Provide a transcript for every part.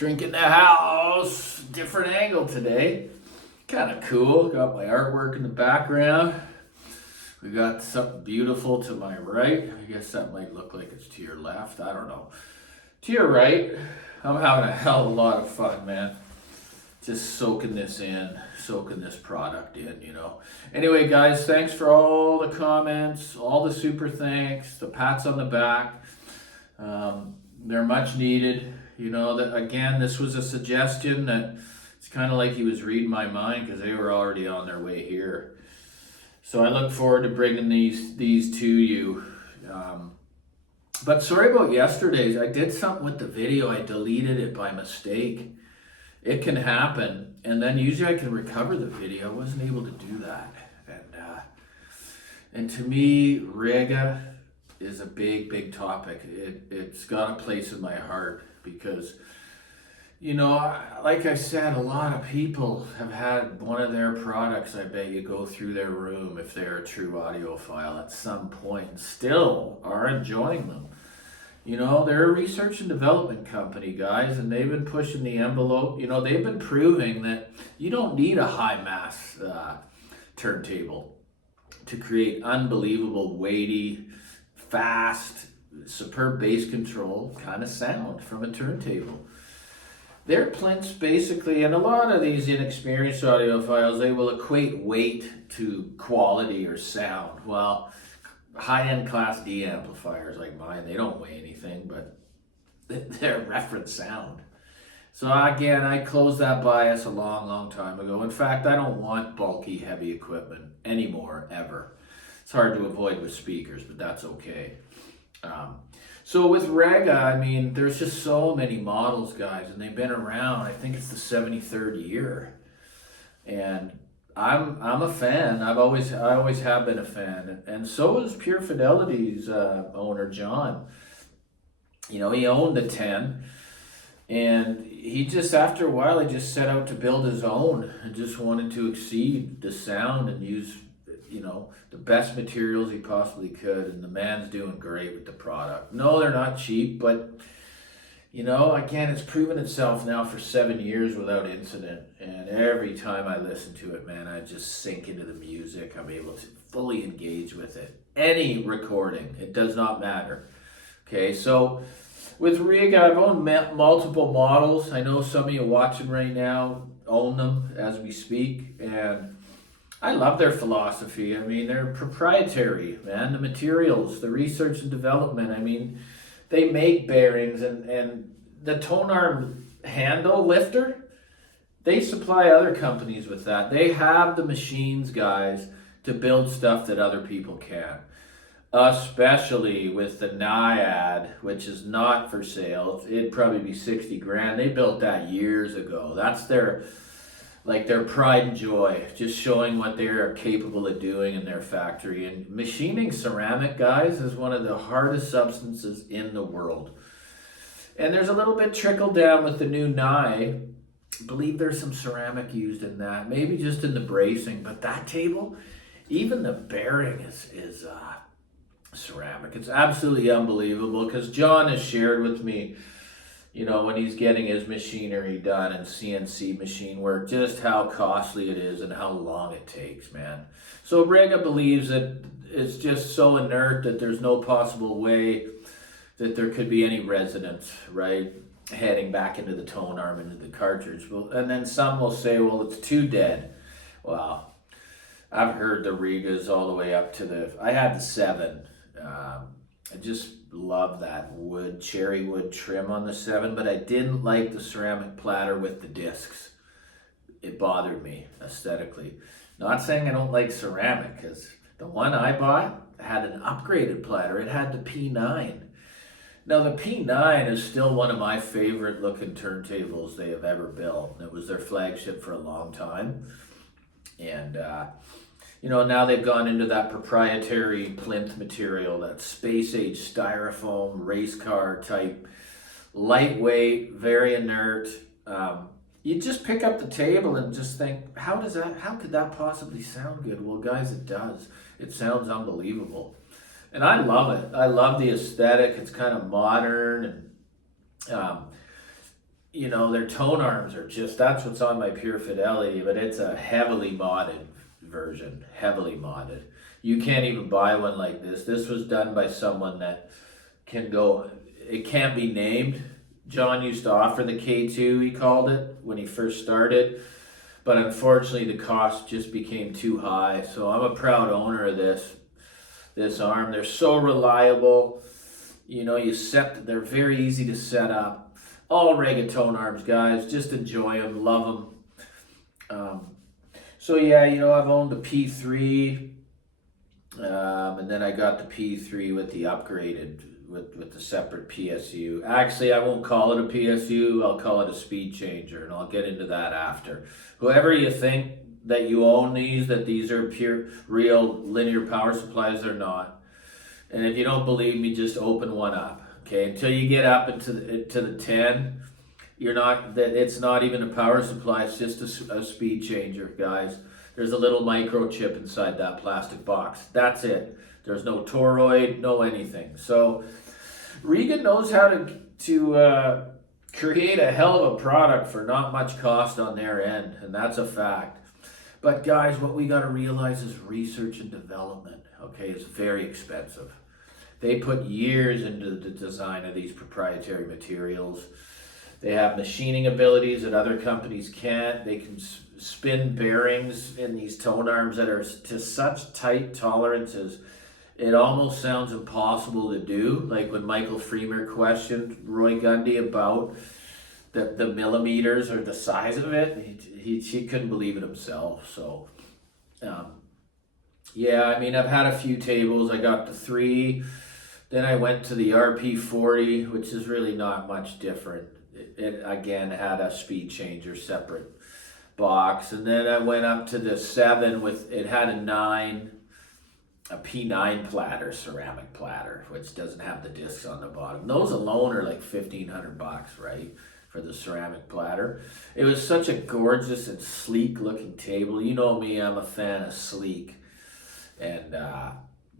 Shrinking the house, different angle today. Kind of cool. Got my artwork in the background. We got something beautiful to my right. I guess that might look like it's to your left. I don't know. To your right, I'm having a hell of a lot of fun, man. Just soaking this in, soaking this product in, you know. Anyway, guys, thanks for all the comments, all the super thanks, the pats on the back. They're much needed. You know, that again, this was a suggestion that it's kind of like he was reading my mind because they were already on their way here. So I look forward to bringing these to you. But sorry about yesterday's. I did something with the video. I deleted it by mistake. It can happen, and then usually I can recover the video. I wasn't able to do that, and to me, Rega is a big topic. It's got a place in my heart because, you know, like I said, a lot of people have had one of their products, I bet you, go through their room if they're a true audiophile at some point, and still are enjoying them. You know, they're a research and development company, guys, and they've been pushing the envelope. You know, they've been proving that you don't need a high mass turntable to create unbelievable, weighty, fast, superb bass control kind of sound from a turntable. Their plinths basically, and a lot of these inexperienced audiophiles, they will equate weight to quality or sound. Well, high-end class D amplifiers like mine, they don't weigh anything, but they're reference sound. So again, I closed that bias a long time ago. In fact, I don't want bulky, heavy equipment anymore, ever. It's hard to avoid with speakers, but that's okay. So with Rega, I mean, there's just so many models, guys, and they've been around. I think it's the 73rd year, and I'm a fan. I always have been a fan, and so is Pure Fidelity's owner, John. You know, he owned the 10, and he just, after a while, he just set out to build his own and just wanted to exceed the sound and use, you know, the best materials he possibly could, and the man's doing great with the product. No, they're not cheap, but you know, again, it's proven itself now for 7 years without incident, and every time I listen to it, man, I just sink into the music. I'm able to fully engage with it. Any recording, it does not matter. Okay, so with Rega, I've owned multiple models. I know some of you watching right now own them as we speak, and I love their philosophy. I mean, they're proprietary, man. The materials, the research and development. I mean, they make bearings and the tone arm handle lifter, they supply other companies with that. They have the machines, guys, to build stuff that other people can't. Especially with the Naiad, which is not for sale. It'd probably be 60 grand. They built that years ago. That's their pride and joy, just showing what they're capable of doing in their factory. And machining ceramic, guys, is one of the hardest substances in the world. And there's a little bit trickle down with the new Nye. I believe there's some ceramic used in that, maybe just in the bracing, but that table, even the bearing is ceramic. It's absolutely unbelievable because John has shared with me, you know, when he's getting his machinery done and CNC machine work, just how costly it is and how long it takes, man. So Rega believes that it's just so inert that there's no possible way that there could be any resonance, right, heading back into the tone arm, into the cartridge. Well, and then some will say, well, it's too dead. Well, I've heard the Regas all the way up to I had the 7. I just love that wood, cherry wood trim on the 7, but I didn't like the ceramic platter with the discs. It bothered me aesthetically. Not saying I don't like ceramic, because the one I bought had an upgraded platter. It had the P9. Now the P9 is still one of my favorite looking turntables they have ever built. It was their flagship for a long time. And you know, now they've gone into that proprietary plinth material, that space age styrofoam race car type, lightweight, very inert. You just pick up the table and just think, how could that possibly sound good? Well, guys, it does. It sounds unbelievable. And I love it. I love the aesthetic. It's kind of modern, and their tone arms are just, that's what's on my Pure Fidelity, but it's a heavily modded version, heavily modded. You can't even buy one like this. This was done by someone that can go, it can't be named. John used to offer the K2, he called it, when he first started. But unfortunately, the cost just became too high. So I'm a proud owner of this arm. They're so reliable. They're very easy to set up. All Rega tone arms, guys. Just enjoy them, love them. So yeah, I've owned the P3, and then I got the P3 with the upgraded, with the separate PSU. Actually, I won't call it a PSU. I'll call it a speed changer, and I'll get into that after. Whoever you think that you own that these are pure, real linear power supplies, they're not. And if you don't believe me, just open one up. Okay, until you get up into the 10, it's not even a power supply, it's just a speed changer, guys. There's a little microchip inside that plastic box. That's it. There's no toroid, no anything. So Rega knows how to create a hell of a product for not much cost on their end, and that's a fact. But guys, what we got to realize is research and development, okay, is very expensive. They put years into the design of these proprietary materials. They have machining abilities that other companies can't. They can spin bearings in these tone arms that are to such tight tolerances, it almost sounds impossible to do. Like when Michael Freemer questioned Roy Gundy about the millimeters or the size of it, he couldn't believe it himself. So, yeah, I've had a few tables. I got the 3. Then I went to the RP40, which is really not much different. It again had a speed changer separate box. And then I went up to the 7 it had a P9 platter, ceramic platter, which doesn't have the discs on the bottom. Those alone are like $1,500, right? For the ceramic platter. It was such a gorgeous and sleek looking table. You know me, I'm a fan of sleek. And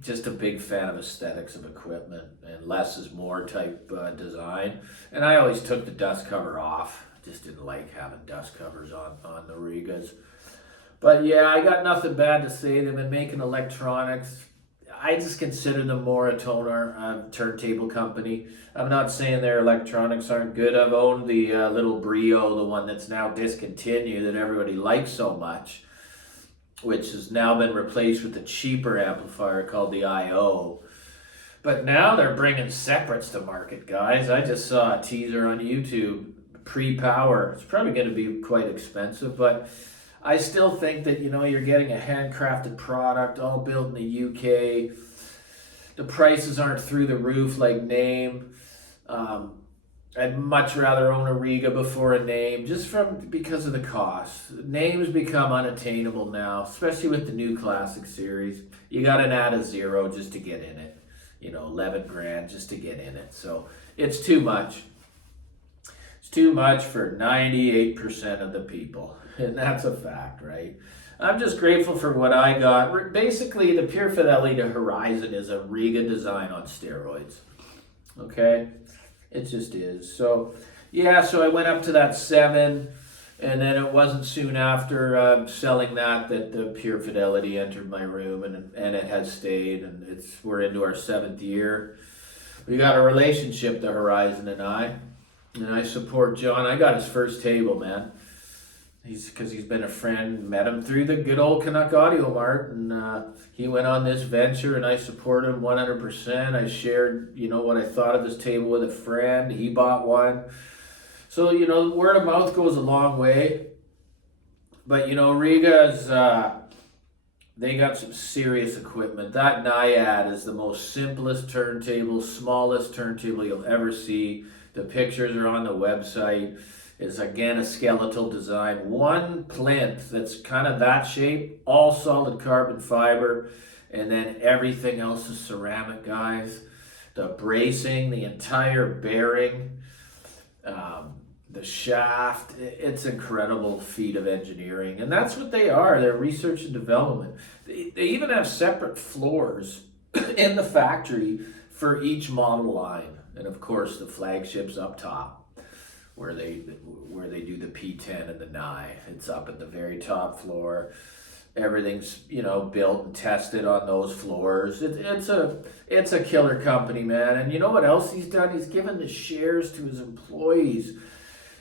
just a big fan of aesthetics of equipment and less is more type design. And I always took the dust cover off. Just didn't like having dust covers on the Regas. But yeah, I got nothing bad to say. They've been making electronics. I just consider them more a turntable company. I'm not saying their electronics aren't good. I've owned the little Brio, the one that's now discontinued that everybody likes so much, which has now been replaced with a cheaper amplifier called the IO. But now they're bringing separates to market, guys. I just saw a teaser on YouTube, pre-power. It's probably going to be quite expensive, but I still think that, you're getting a handcrafted product, all built in the UK. The prices aren't through the roof like Name. I'd much rather own a Rega before a Name, because of the cost. Names become unattainable now, especially with the new Classic series. You got to add a zero just to get in it. 11 grand just to get in it. So it's too much. It's too much for 98% of the people. And that's a fact, right? I'm just grateful for what I got. Basically, the Pure Fidelity Horizon is a Rega design on steroids. Okay? It just is. So, yeah, so I went up to that 7, and then it wasn't soon after selling that the Pure Fidelity entered my room, and it has stayed, and we're into our 7th year. We got a relationship, the Horizon and I support John. I got his first table, man. Because he's been a friend, met him through the good old Canuck Audio Mart, and he went on this venture, and I support him 100%. I shared, what I thought of this table with a friend. He bought one. So, word of mouth goes a long way. But, Rega's, they got some serious equipment. That Naiad is the most simplest turntable, smallest turntable you'll ever see. The pictures are on the website. Is again a skeletal design. One plinth that's kind of that shape, all solid carbon fiber, and then everything else is ceramic, guys. The bracing, the entire bearing, the shaft, it's an incredible feat of engineering. And that's what they are, they're research and development. They even have separate floors in the factory for each model line. And of course, the flagship's up top, where they do the P10 and the Nye. It's up at the very top floor. Everything's built and tested on those floors. It's a killer company, man. And you know what else he's done? He's given the shares to his employees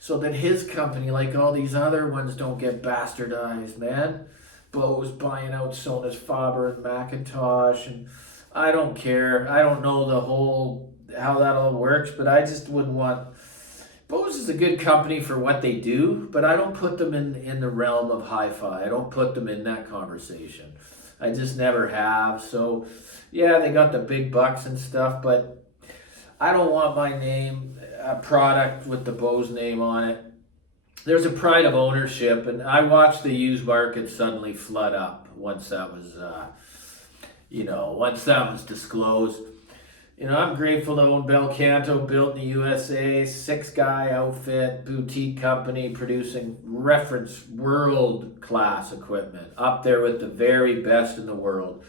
so that his company, like all these other ones, don't get bastardized, man. Bose buying out Sonas Faber and Macintosh, and I don't care. I don't know how that all works, but I just wouldn't want. Bose is a good company for what they do, but I don't put them in the realm of hi-fi. I don't put them in that conversation. I just never have. So, yeah, they got the big bucks and stuff, but I don't want my name, a product with the Bose name on it. There's a pride of ownership, and I watched the used market suddenly flood up once that was, disclosed. I'm grateful to own Belcanto, built in the USA, 6-guy outfit, boutique company producing reference world-class equipment, up there with the very best in the world.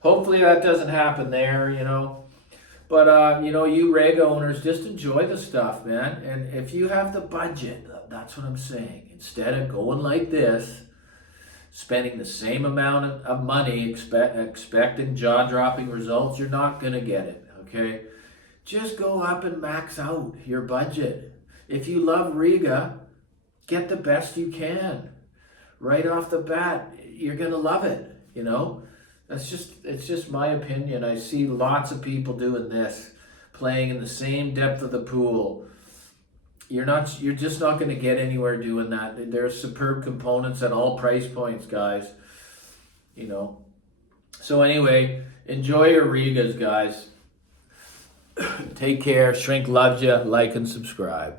Hopefully that doesn't happen there, But, you Rega owners, just enjoy the stuff, man. And if you have the budget, that's what I'm saying. Instead of going like this, spending the same amount of money, expecting jaw-dropping results, you're not going to get it, okay? Just go up and max out your budget. If you love Rega, get the best you can. Right off the bat, you're going to love it, It's just my opinion. I see lots of people doing this, playing in the same depth of the pool. You're just not going to get anywhere doing that. There's superb components at all price points, guys. So anyway, enjoy your Regas, guys. Take care. Shrink loves you. Like and subscribe.